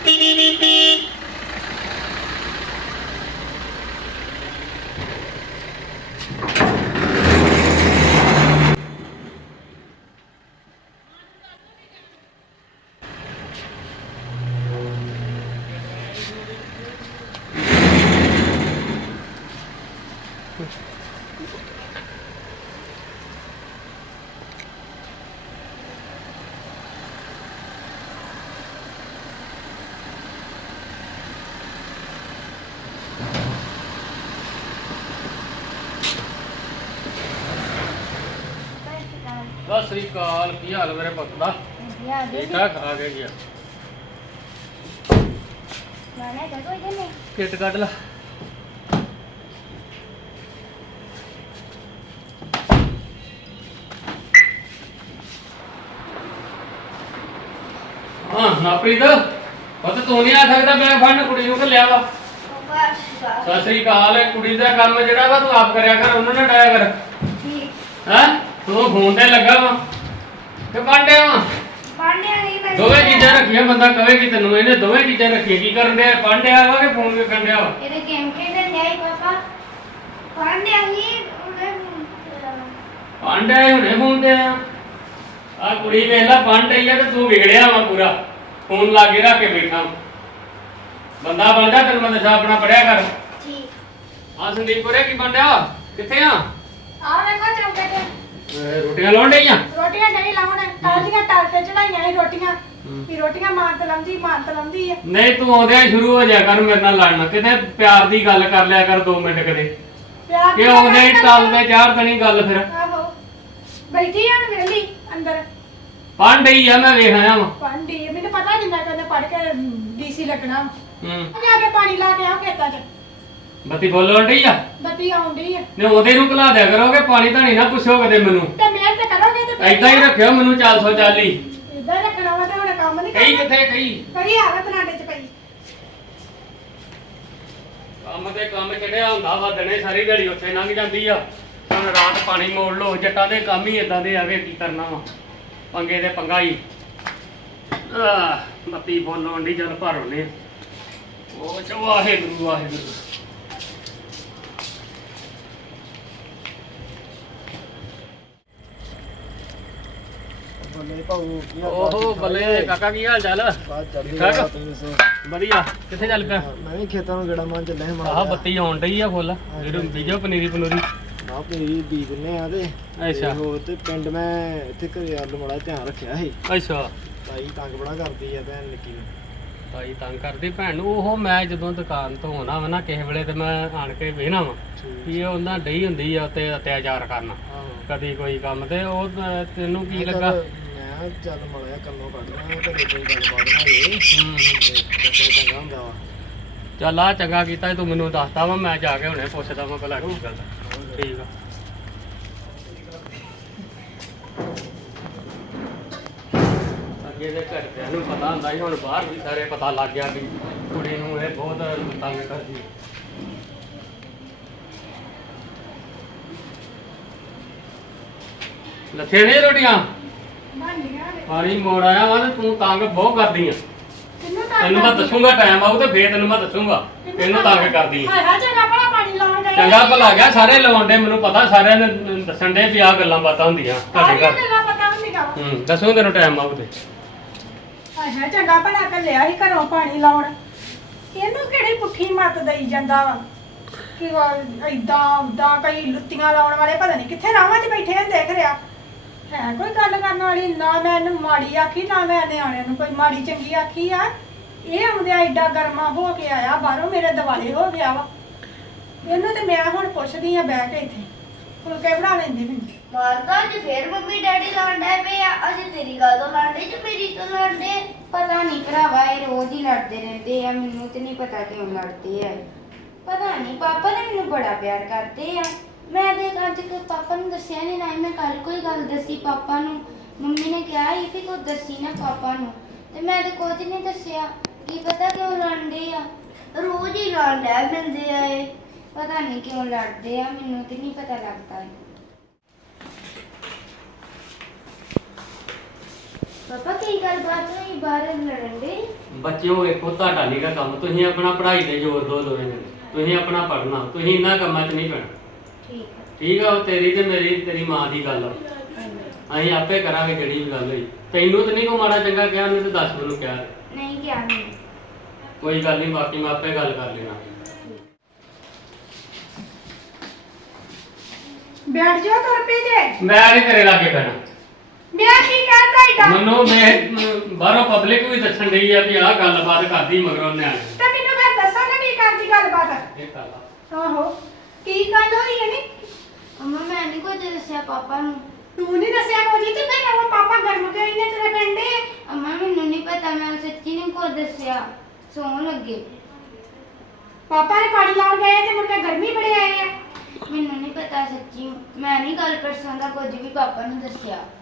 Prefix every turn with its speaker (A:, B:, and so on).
A: सत श्री अकाल की हाल मेरे पुत दा ठीक ठाक आ गए जी किट कट ला हाँ नाप्रीत पुत तू नहीं आ सकता मैं फड़ कुड़ी नूं घल्लिया वा सत श्री अकाल कुड़ी दा काम जिहड़ा वा तू आप करया कर उन्होंने डाया कर हैं तू फोन ते लगा वा ते पांडे वा दोवें चीज़ां रखियां बंदा कहे कि तैनूं इहने दोवें चीज़ां रखियां की करन दिया पांडे वा कि फोन के करन दिया वा
B: ਇਹਦੇ ਗੇਮ ਖੇਡਣ ਜਾਈ ਪਾਪਾ ਪਾਂਡੇ ਹੀ ਉਹਨੇ
A: पांडे हुणे फोन ते आ कुड़ी वेख ला पांडे ही आ ते तू विगड़िया वा पूरा फोन लागे रख के बैठा बंदा बन जा तैनूं मैं दसा अपना पढ़िया कर
B: ਠੀਕ
A: हाँ संदीप पुरे की बंडिया कित्थे आ
B: ਆ ਵੇਖੋ ਚੌਂਕੇ ਤੇ
A: रोटियां लाउण डई आ
B: ਰੋਟੀਆਂ ਨਹੀਂ ਲਾਉਣ ਕੱਲ ਦੀਆਂ ਟਾਲ ਤੇ ਚੜਾਈਆਂ ਸੀ ਰੋਟੀਆਂ ਵੀ ਰੋਟੀਆਂ ਮਾਂ ਤੇ ਲੰਦੀ ਆ
A: नहीं तू आउंदे शुरू हो जा कर मेरे नाल लड़ना किते प्यार दी गल कर लिया कर 2 मिनट कदे
B: ਪਿਆਰ
A: कि आउंदे ही टाल दे चार दनी गल फिर
B: ਆਹੋ ਬੈਠੀ ਆ ਵੇਲੀ ਅੰਦਰ
A: पांडे ही आ मैं वेख आया वा
B: ਪਾਂਡੀ ਮੈਨੂੰ ਪਤਾ ਜਿੰਦਾ ਕਿ ਉਹਨੇ ਪੜ ਕੇ ਡੀਸੀ ਲੱਗਣਾ ਜਾ ਕੇ ਪਾਣੀ ਲਾ ਕੇ ਆਓ ਖੇਤਾਂ 'ਚ
A: बत्ती बोलन डई आ
B: ਬੱਤੀ ਆਉਂਦੀ ਆ
A: ने ओदे नु कला दिया करोगे पानी धानी ना पुछो कदे मेनू
B: ਤੇ ਮਿਹਨਤ ਕਰੋਗੇ ਤੇ
A: ऐदा ही रखियो मेनू 440
B: ਇਦਾਂ ਰੱਖਣਾ ਵਾ ਤੇ ਹੁਣ ਕੰਮ ਨਹੀਂ
A: कई किथे कई
B: ਕਈ ਆਵੇ ਪਨਾਡੇ 'ਚ ਪਈ
A: ਕੰਮ ਤੇ ਕੰਮ ਚੜਿਆ ਹੁੰਦਾ ਵਾ ਦਿਨੇ ਸਾਰੀ ਦਿਹਾੜੀ ਉੱਥੇ ਲੰਘ ਜਾਂਦੀ ਆ ਹੁਣ ਰਾਤ ਪਾਣੀ ਮੋੜ ਲੋ ਜੱਟਾਂ ਦੇ ਕੰਮ ਹੀ ਇਦਾਂ ਦੇ ਆਵੇ ਕੀ ਕਰਨਾ ਵਾ ਪੰਗੇ ਤੇ ਪੰਗਾ ਹੀ ਬੱਤੀ ਬੋਲੋਂ ਡੀ ਜਲ ਭਰ ਹੋਣੇ ਉਹ ਚਵਾਹੇ ਗੁਰੂ ਵਾਹਿਗੁਰੂ
C: ਬੱਲੇ ਭਾਊ ਕੀ ਹਾਲ
A: ਓਹੋ ਬੱਲੇ ਕਾਕਾ ਕੀ ਹਾਲ ਚਾਲ
C: ਬਾਤ ਚੱਲਦੀ
A: ਠੀਕ
C: ਆ
A: ਠਾਕ?
C: ਤੁਸੀਂ ਦੱਸੋ
A: ਵਧੀਆ ਕਿੱਥੇ ਚੱਲ ਪਿਆ
C: ਮੈਂ ਵੀ ਖੇਤਾਂ ਨੂੰ ਗੇੜਾ ਮਾਰਨ ਚੱਲਿਆ ਹਾਂ
A: ਆਹ ਬੱਤੀ ਆਉਣ ਡਈ ਆ ਫੁੱਲ ਜਿਹੜੇ ਬੀਜੋ ਪਨੀਰੀ ਪਨੂਰੀ
C: ਨਾ ਪਈ ਬੀਜਨੇ ਆ ਤੇ
A: ਅੱਛਾ
C: ਹੋਰ ਤੇ ਪਿੰਡ ਮੈਂ ਇੱਥੇ ਘਰੇ ਆਲ ਮੜਾ ਧਿਆਨ ਰੱਖਿਆ ਸੀ
A: ਅੱਛਾ
C: ਤਾਈ ਤੰਗ ਬੜਾ ਕਰਦੀ ਆ ਭੈਣ ਨਿੱਕੀ ਨੂੰ
A: ਤਾਈ ਤੰਗ ਕਰਦੀ ਭੈਣ ਨੂੰ ਉਹ ਮੈਂ ਜਦੋਂ ਦੁਕਾਨ ਤੋਂ ਆਉਣਾ ਵਾ ਨਾ ਕਿਸੇ ਵੇਲੇ ਤੇ ਮੈਂ ਆਣ ਕੇ ਵੇਖਣਾ ਵਾ ਕਿ ਉਹ ਉਹਨਾਂ ਡਈ ਹੁੰਦੀ ਆ ਤੇ ਅਤਿਆਚਾਰ ਕਰਨਾ
C: ਆਹੋ
A: ਕਦੀ ਕੋਈ ਕੰਮ ਤੇ ਉਹ ਤੈਨੂੰ ਕੀ
C: ਮੈਂ
A: ਲੱਗਾ
C: ਚੱਲ ਮੜਿਆ ਕੰਨੋਂ ਕੱਢਣਾ ਘਰੇ ਕੋਈ ਗੱਲਬਾਤ ਨਾ ਹੋਵੇ ਤੇ ਚੰਗਾ ਹੁੰਦਾ ਵਾ
A: ਚੱਲ ਆ ਚੰਗਾ ਕੀਤਾ ਤੂੰ ਮੈਨੂੰ ਦੱਸਤਾ ਵਾ ਮੈਂ ਜਾ ਕੇ ਹੁਣੇ ਪੁੱਛਦਾ ਮੈਂ ਭਲਾ ਕੀ ਗੱਲ ਆ। ਠੀਕ ਆ ਅੱਗੇ ਦੇ ਘਰਦਿਆਂ ਨੂੰ ਪਤਾ ਹੁੰਦਾ ਸੀ ਹੁਣ ਬਾਹਰ ਵੀ ਸਾਰੇ ਪਤਾ ਲੱਗ ਗਿਆ ਵੀ ਕੁੜੀ ਨੂੰ ਇਹ ਬਹੁਤ ਤੰਗ ਕਰਦੀ ਲੱਥੇ ਨੇ ਰੋਟੀਆਂ
B: ਮੰਡੀਆਂ ਨੇ
A: ਪਾਣੀ ਮੋੜ ਆਇਆ ਵਾ ਤੇ ਤੂੰ ਤੰਗ ਬਹੁਤ ਕਰਦੀ ਆ
B: ਕਿੰਨੂੰ ਤਾਂ
A: ਤੈਨੂੰ ਮੈਂ ਦੱਸੂਗਾ ਟਾਈਮ ਆਊ ਤੇ ਫੇਰ ਤੈਨੂੰ ਮੈਂ ਦੱਸੂਗਾ ਇਹਨੂੰ ਤੰਗ ਕਰਦੀ ਆ
B: ਹਾਏ ਹਾਏ ਚੰਗਾ ਭਲਾ ਪਾਣੀ ਲਾਉਣ ਗਏ
A: ਚੰਗਾ ਭਲਾ ਗਿਆ ਸਾਰੇ ਲਵਾਉਂਦੇ ਮੈਨੂੰ ਪਤਾ ਸਾਰਿਆਂ ਨੇ ਦੱਸਣ ਦੇ ਵੀ ਆਹ ਗੱਲਾਂ ਬਾਤਾਂ ਹੁੰਦੀਆਂ ਤੁਹਾਡੇ
B: ਸਾਰੀਆਂ
A: ਘਰ
B: ਗੱਲਾਂ ਪਤਾ ਹੁੰਦੀਆਂ ਵਾ।
A: ਦੱਸੂ ਤੈਨੂੰ ਟਾਈਮ ਆਊ ਤੇ
B: ਹਾਏ ਹਾਏ ਚੰਗਾ ਭਲਾ ਕੱਲਿਆ ਸੀ ਘਰੋਂ ਪਾਣੀ ਲਾਉਣ ਇਹਨੂੰ ਕਿਹੜੀ ਪੁੱਠੀ ਮੱਤ ਦੇਈ ਜਾਂਦਾ ਵਾ ਕਿ ਇਦਾਂ ਉਦਾਂ ਕਈ ਲੁੱਤੀਆਂ ਲਾਉਣ ਵਾਲੇ ਪਤਾ ਨਹੀਂ ਕਿੱਥੇ ਰਾਵਾਂ 'ਚ ਬੈਠੇ ਨੇ ਦੇਖ ਰਿਆ ਹੈ ਕੋਈ ਗੱਲ ਕਰਨ ਵਾਲੀ ਨਾ ਮੈਂ ਇਹਨੂੰ ਮਾੜੀ ਆਖੀ ਨਾ ਮੈਂ ਨਿਆਣਿਆਂ ਨੂੰ ਕੋਈ ਮਾੜੀ ਚੰਗੀ ਆਖੀ ਆ ਇਹ ਆਉਂਦਿਆ ਐਡਾ ਗਰਮਾ ਹੋ ਕੇ ਆਇਆ ਬਾਹਰੋਂ ਮੇਰੇ ਦਿਵਾਲੇ ਹੋ ਗਿਆ ਵਾ ਇਹਨੂੰ ਤੇ ਮੈਂ ਹੁਣ ਪੁੱਛਦੀ ਆ ਬਹਿ ਕੇ ਇੱਥੇ ਫੁਲਕੇ ਬਣਾ ਲੈਂਦੀ ਮੈਨੂੰ
D: ਮਾਰਦਾ ਅੱਜ ਫੇਰ ਮੰਮੀ ਡੈਡੀ ਲੜਦੇ ਪਏ ਆ ਅਸੀਂ ਤੇਰੀ ਗੱਲ ਤੋਂ ਲੜਦੇ ਤੇ ਮੇਰੀ ਤੋਂ ਲੜਦੇ
E: ਪਤਾ ਨਹੀਂ ਭਰਾਵਾ ਇਹ ਰੋਜ਼ ਹੀ ਲੜਦੇ ਰਹਿੰਦੇ ਆ ਮੈਨੂੰ ਤੇ ਨਹੀਂ ਪਤਾ ਕਿਉਂ ਲੜਦੇ ਆ ਪਤਾ ਨਹੀਂ ਪਾਪਾ ਨੇ ਮੈਨੂੰ ਬੜਾ ਪਿਆਰ ਕਰਦੇ ਆ ਮੈਂ ਤੇ ਅੱਜ ਤੱਕ ਪਾਪਾ ਨੂੰ ਦੱਸਿਆ ਨਹੀਂ ਨਾ ਹੀ ਮੈਂ ਕੱਲ ਕੋਈ ਗੱਲ ਦੱਸੀ ਪਾਪਾ ਨੂੰ ਮੰਮੀ ਨੇ ਕਿਹਾ ਸੀ ਕਿ ਕੁਝ ਦੱਸੀ ਨਾ ਪਾਪਾ ਨੂੰ ਤੇ ਮੈਂ ਤੇ ਕੁਝ ਨਹੀਂ ਦੱਸਿਆ ਕੀ ਪਤਾ ਕਿਉਂ ਲੜਦੇ ਆ
D: ਰੋਜ਼ ਹੀ ਲੜਦੇ ਮਿਲਦੇ ਆ ਇਹ
E: ਪਤਾ ਨਹੀਂ ਕਿਉਂ ਲੜਦੇ ਆ ਮੈਨੂੰ ਤੇ ਨਹੀਂ ਪਤਾ ਲੱਗਦਾ ਪਾਪਾ ਕੀ ਗੱਲਬਾਤ ਹੋਈ ਬਾਹਰ ਲੜਨ ਦੇ?
A: ਬੱਚਿਓ ਵੇਖੋ ਤੁਹਾਡਾ ਨੀਗਾ ਕੰਮ, ਤੁਸੀਂ ਆਪਣਾ ਪੜ੍ਹਾਈ ਤੇ ਜ਼ੋਰ ਦਿਓ ਦੋਵੇਂ ਜਣੇ। ਤੁਸੀਂ ਆਪਣਾ ਪੜ੍ਹਨਾ, ਤੁਸੀਂ ਇਹਨਾਂ ਕੰਮਾਂ 'ਚ ਨਹੀਂ ਪੈਣਾ।
E: ਠੀਕ ਹੈ।
A: ਠੀਕ ਆ, ਉਹ ਤੇਰੀ ਤੇ ਮੇਰੀ ਤੇਰੀ ਮਾਂ ਦੀ ਗੱਲ ਆ। ਅਸੀਂ ਆਪੇ ਕਰਾਂਗੇ ਜਿਹੜੀ ਵੀ ਗੱਲ ਹੋਈ। ਤੈਨੂੰ ਤੇ ਨਹੀਂ ਕੋ ਮਾੜਾ ਚੰਗਾ ਕਿਹਾ, ਉਹਨੇ ਤੇ ਦੱਸ ਮੈਨੂੰ ਕਿਹਾ।
E: ਨਹੀਂ ਕਿਹਾ ਮੈਨੂੰ।
A: ਕੋਈ ਗੱਲ ਨਹੀਂ, ਬਾਕੀ ਮੈਂ ਆਪੇ ਗੱਲ ਕਰ ਲੈਣਾ।
B: ਬੈਠ ਜਾ ਤੁਰ ਪਈ ਜੇ।
A: ਮੈਂ ਨਹੀਂ ਤੇਰੇ ਲਾਗੇ ਪੈਣਾ।
B: ਮੈਂ ਕੀ ਕਹਤਾ ਇਹਦਾ?
A: ਮੈਨੂੰ ਮੈਂ ਬਾਹਰੋਂ ਪਬਲਿਕ ਵੀ ਦੱਸਣ ਡਈ ਆ ਵੀ ਆਹ ਗੱਲਬਾਤ ਕਰਦੀ ਮਗਰੋਂ ਨਿਆਣੇ
B: ਤੇ ਮੈਨੂੰ ਫਿਰ ਦੱਸੋ ਨਾ ਕੀ ਕਰਦੀ ਗੱਲਬਾਤ।
A: ਇਹ ਗੱਲ ਆ।
B: ਆਹੋ ਕੀ ਗੱਲ ਹੋਈ ਹੈ ਨੀ?
E: ਅਮਾ ਮੈਂ ਨਹੀਂ ਕੁਝ ਦੱਸਿਆ ਪਾਪਾ ਨੂੰ।
B: ਤੂੰ ਨਹੀਂ ਦੱਸਿਆ ਕੁਝ ਤੇ ਫਿਰ ਉਹ ਪਾਪਾ ਗਰਮ ਗਏ ਨੇ ਤੇਰੇ ਪਿੰਡੇ।
E: ਅਮਾ ਮੈਨੂੰ ਨਹੀਂ ਪਤਾ, ਮੈਂ ਸੱਚੀ ਨਹੀਂ ਕੁਝ ਦੱਸਿਆ। ਸੌਣ ਲੱਗੇ।
B: ਪਾਪਾ ਨੇ ਪਾਣੀ ਲਾਉਣ ਗਏ ਤੇ ਮੁੜ ਕੇ ਗਰਮੀ ਬੜੇ ਆਏ ਆ।
E: ਮੈਨੂੰ ਨਹੀਂ ਪਤਾ ਸੱਚੀ, ਮੈਂ ਨਹੀਂ ਗੱਲ ਪਰਸੋਂ ਦਾ ਕੁਝ ਵੀ ਪਾਪਾ ਨੂੰ ਦੱਸਿਆ।